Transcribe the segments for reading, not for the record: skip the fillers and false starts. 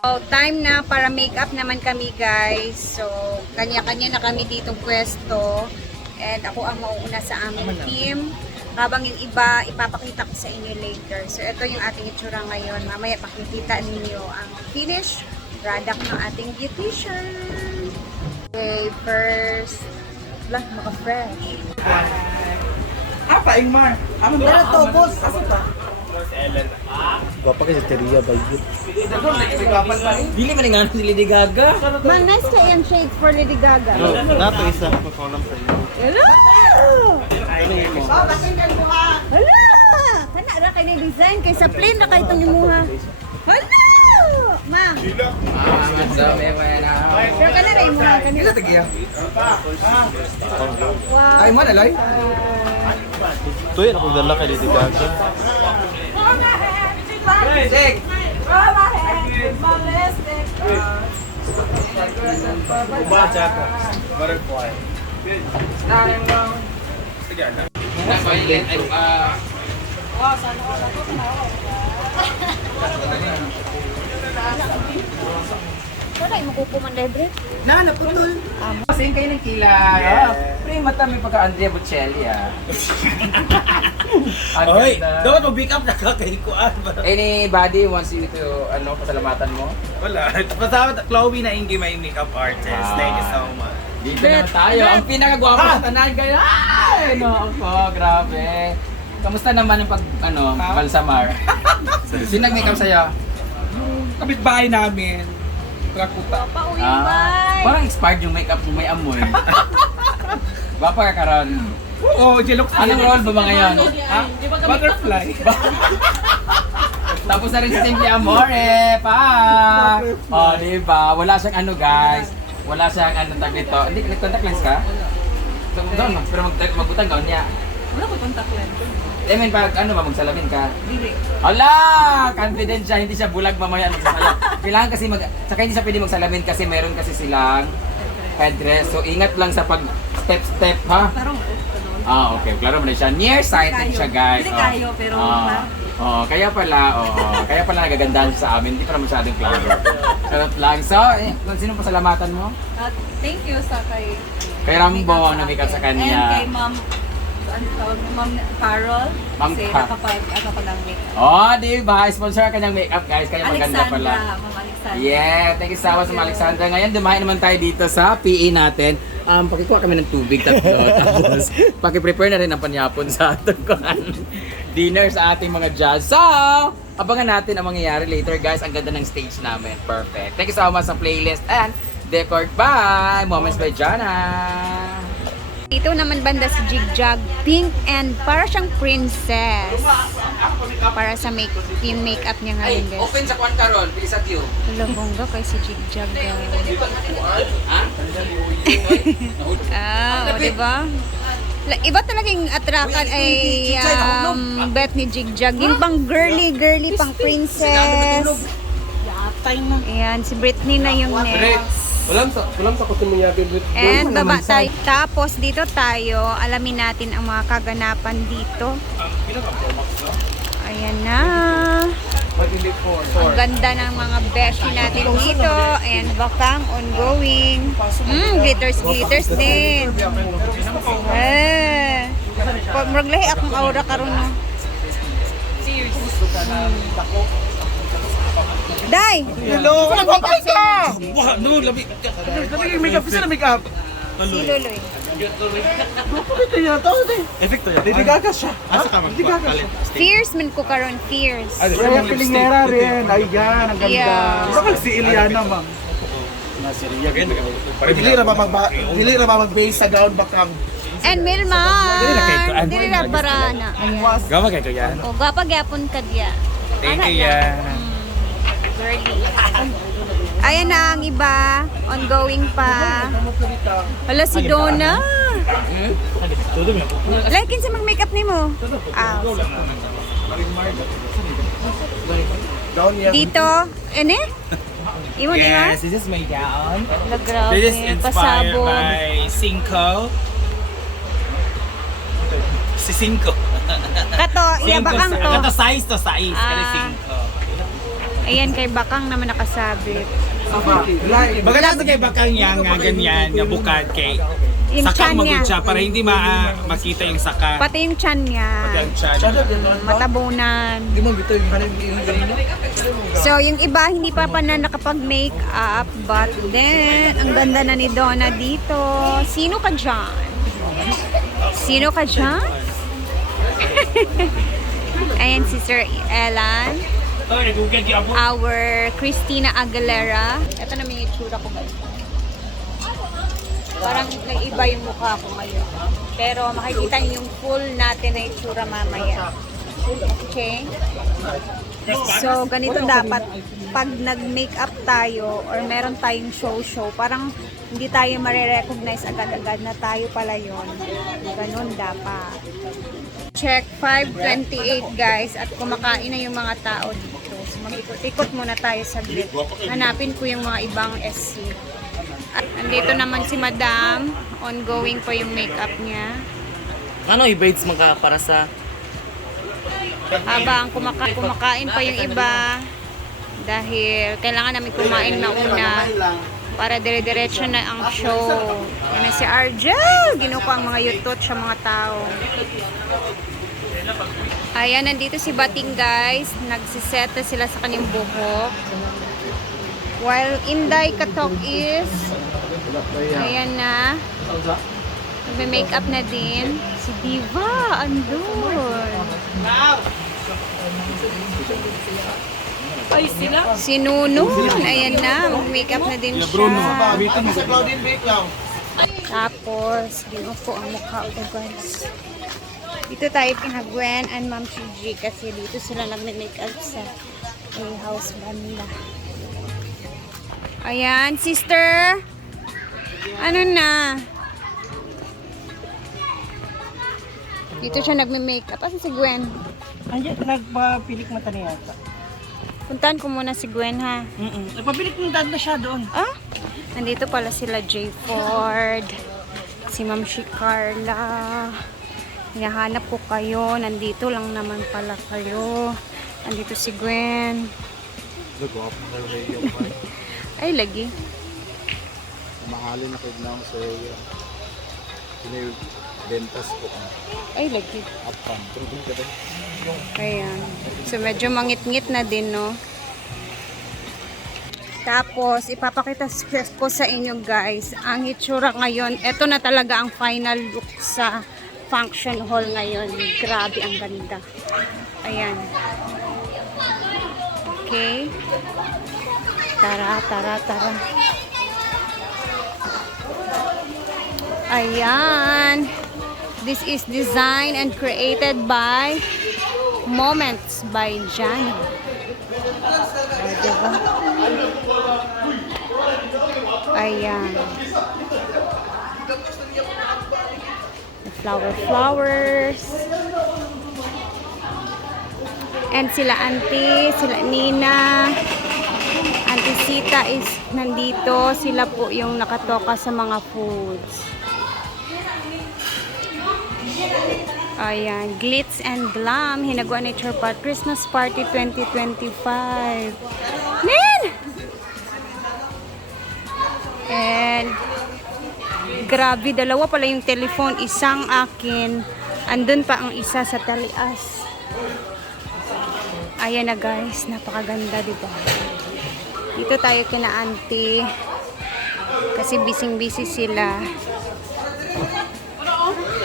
So, time na para makeup naman kami guys. So, kanya-kanya na kami ditong pwesto. And ako ang mauuna sa aming team. Habang yung iba, ipapakita ko sa inyo later. So, ito yung ating itsura ngayon. Mamaya pakikita ninyo ang finish product ng ating beautician. Okay, first. Lah, maka-fresh. Apa, Ingmar? Pero to, boss. Asa pa? Gwapa kasi Teria by you. Dili man nga si Lady Gaga. Man, nice ka yan shades for Lady Gaga. Nato isa magkulam sa iyo. Hello! Hala! Kana ra kay na design kay sa plain ra kay itong imuha. Hala! Ma'am. Pero kana ra imuha kanila. Tagiya. Wow. Ay mo na loy. Ito yan akong dala kay Lady Gaga. Sig. Butterfly. Wala ay makukuman libre. Na, naputol. Kasi kayo ng kila. Pre, mata may pagka-Andrea Bocelli Ang Oy, ganda. dapat mag-pick up na ka kay Kuan. Anybody wants you to, pasalamatan mo? Wala. Pasawat Chloe na Ingy may makeup artist. Thank you so much. Dito naman tayo. Ang pinakagwapo sa tanan kayo. Ay, no, ako, grabe. Kamusta naman yung balsamar? Sino nag-makeup sa'yo? Kapitbahay namin. Rakuta. Pauwi bye. Parang expired yung makeup mo, may amoy. Gwapa ka karon. Oo, Jelok. Anong role ba ngayon? Ha? Butterfly. Tapos na rin si Simple Amore, pa! O, diba? Wala siyang guys. Wala siyang tag nito. Hindi, nag-contact lens ka? Doon, pero magbutang ka niya. Wala ko contact lens. I mean, pag magsalamin ka? Dili. Hala! Confident siya, hindi siya bulag mamaya magsasalamin. Kailangan kasi saka hindi siya pwede magsalamin kasi meron kasi silang headdress. So, ingat lang sa pag step-step, ha? Parang Okay. Klaro mo na siya. Nearsighted siya, guys. Hindi kayo, pero Kaya pala nagagandahan siya sa amin. Hindi pa na masyadong klaro. Charot lang. So, sino pasalamatan mo? thank you sa kay Rambo ang na-makeup sa kanya. And kay Ma'am Carol. Ma'am Kasi Ka- nakapalang makeup. Diba? Sponsor ka ng makeup, guys. Kaya maganda pala. Ma'am Alexandra. Yeah, thank you so much, Ma'am Alexandra. Ngayon, dumahin naman tayo dito sa PE natin. Pakikuha kami ng tubig tatlo. Tapos, pakiprepare na rin ang panyapon sa ating dinner sa ating mga jazz. So, abangan natin ang mangyayari later, guys. Ang ganda ng stage namin. Perfect. Thank you so much sa playlist and Decor by Moments by Jana. Dito naman banda si Jigjag, pink and para siyang princess. Para sa team makeup niya ngayon, guys. Open sa kwan karon, pili sa queue. Wala bongga kay si Jigjag. Diba? Iba talagang atrakan ay bet ni Jigjag. Yung pang girly, pang princess. Ayan, si Britney na yung next. Kulam sa kutin mo yakin with. And baba tayo. Tapos dito tayo, alamin natin ang mga kaganapan dito. Ayan na. Ang ganda ng mga beshi natin dito. And bakang ongoing. Glitters din. Maglahi akong aura karon no. Day! Hello! Nagpapay ka! Wah, no, labi. Labi yung makeup. Isa na makeup. Si Luloy. Ito yata. Efekto yan. Lady Gaga siya. Asa ka magpapalit? Fierce man ko karon, fierce. Kaya piling nera rin. Ay, yan. Ang ganda. Yeah. Baka si Iliana, ma'am. Dili ra ba mag-base sa gown bakang. And Milmar! Dili na barana. Gama kayo yan. O, gapagyapon ka diya. Thank you yan. Girly. Ayan na ang iba. Ongoing pa. Wala si Donna. Like sa mag-makeup ni mo. Dito. Ene? Imo di ba? Yes, this is my gown. Grabe. This is inspired Pasabog. by Cinco. Si Cinco. Kato, iya bakang to. Kato size to size. Kaya Ah. Cinco. Ayan, kay Bakang naman nakasabit. Maganda sa kay bakang yan nga ganyan, nga bukad kay Yung sakang tiyan niya. magod siya para hindi makita yung saka. Pati yung tiyan niya. Yan siya. Matabunan. So, yung iba hindi pa na nakapag-make up, but then, ang ganda na ni Donna dito. Sino ka dyan? Sino ka dyan? Ayan si Sir Elan. Our Christina Aguilera. Ito na may itsura ko guys. Parang nag-iba yung mukha ko ngayon. Pero makikita niyo yung full natin na itsura mamaya. Okay? So, ganito dapat pag nag-makeup tayo or meron tayong show, parang hindi tayo marirecognize agad-agad na tayo pala yun. Ganun dapat. Check 5:28 guys at kumakain na yung mga tao dito. So, mag-ikot-ikot muna tayo saglit. Hanapin ko yung mga ibang SC. At andito naman si Madam. Ongoing po yung makeup niya. Ano i-braids mga para sa Habang kumakain pa yung iba. Dahil kailangan namin kumain na una. Para dire-diretso na ang show. Yan na si Argel. Ginuko ang mga yutot sa mga tao. Ayan, nandito si Bating guys. Nagsiseta sila sa kanyang buhok. While Inday Katok is ayan na. Nagme-makeup na din. Si Diva, andun. ay sila. Si Nunun, ayan na. Mag-makeup na din siya. Tapos, ginuko ang mukha ko guys. Dito tayo kina Gwen and Ma'am Shiji kasi dito sila nagme-makeup sa house banda. Ayan, sister. Ano na? Dito siya nagme-makeup. Asa si Gwen? Andiyan nagpapilik mata niya yata. Puntahan ko muna si Gwen ha. Nagpapilik ng dad na siya doon. Ah? Nandito pala sila J. Ford. Si Ma'am Carla. Hinahanap ko kayo. Nandito lang naman pala kayo. Nandito si Gwen. Ay, lagi. Mahalin na kayo lang sa iyo. Bentas ko. Ay, lagi. Apang. Ayan. So, medyo mangit-ngit na din, no? Tapos, ipapakita ko sa inyo, guys, ang itsura ngayon. Ito na talaga ang final look sa function hall ngayon. Grabe, ang ganda. Ayan. Okay. Tara, tara, tara. Ayan. This is designed and created by Moments by Jana. Diba? Ayan. The flowers. And sila auntie, sila Nina. Auntie Sita is nandito. Sila po yung nakatoka sa mga foods. Ayan, Glitz and Glam, Hinagua Nature Park Christmas Party 2025. Man! And grabe, dalawa pala yung telephone, isang akin. Andun pa ang isa sa talias. Ayan na guys, napakaganda, diba? Dito tayo kina auntie. Kasi busy-busy sila.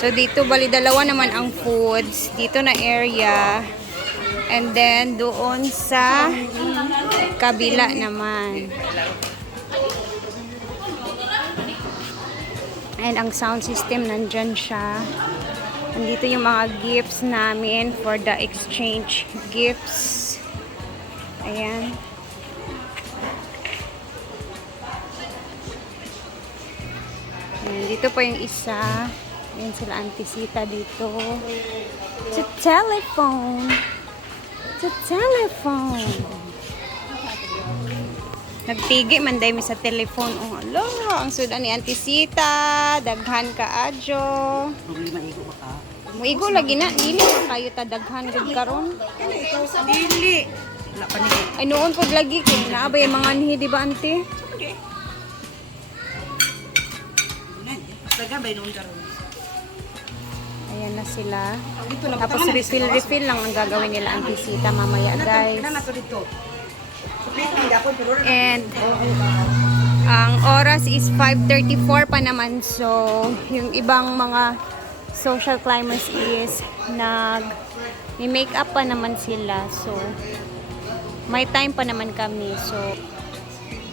So, dito, bali dalawa naman ang foods. Dito na area. And then, doon sa kabila naman. And ang sound system, nandyan siya. Nandito yung mga gifts namin for the exchange gifts. Ayan. Ayan, dito pa yung isa. Ayan sila Auntie Sita dito. Sa telephone. Sa telephone. Nagtigi man dahil mi sa telephone. Oh, ala, ang sudan ni Auntie Sita. Daghan ka adyo. Muigo lagi na. Dili na kayo ta daghan gud karon. Dili. Wala pa niya. Ay, noon po lagi kay naabay ang mga anhi, di ba, ante? Basta gabay noon karon. Ayan na sila. Tapos refill lang ang gagawin nila ang bisita mamaya, guys. dito. And ang oras is 5:34 pa naman. So, yung ibang mga social climbers is may up pa naman sila. So, may time pa naman kami. So,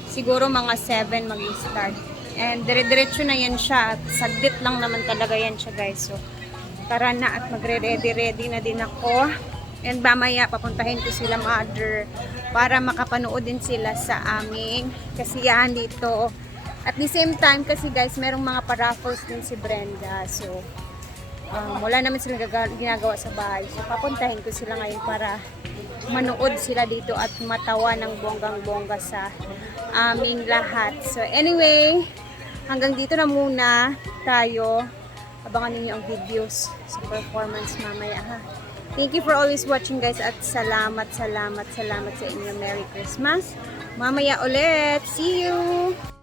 siguro mga 7 mag-start. And dire-diretso na yan siya. At saglit lang naman talaga yan siya, guys. So, tara na at magre-ready na din ako. And mamaya papuntahin ko sila mother para makapanood din sila sa aming kasiyahan dito. At the same time kasi guys, merong mga paraffles din si Brenda. So, wala naman silang ginagawa sa bahay. So, papuntahin ko sila ngayon para manood sila dito at matawa ng bonggang-bongga sa aming lahat. So, anyway, hanggang dito na muna tayo. Abangan ninyo ang videos sa performance mamaya ha. Thank you for always watching guys at salamat sa inyo. Merry Christmas. Mamaya ulit. See you!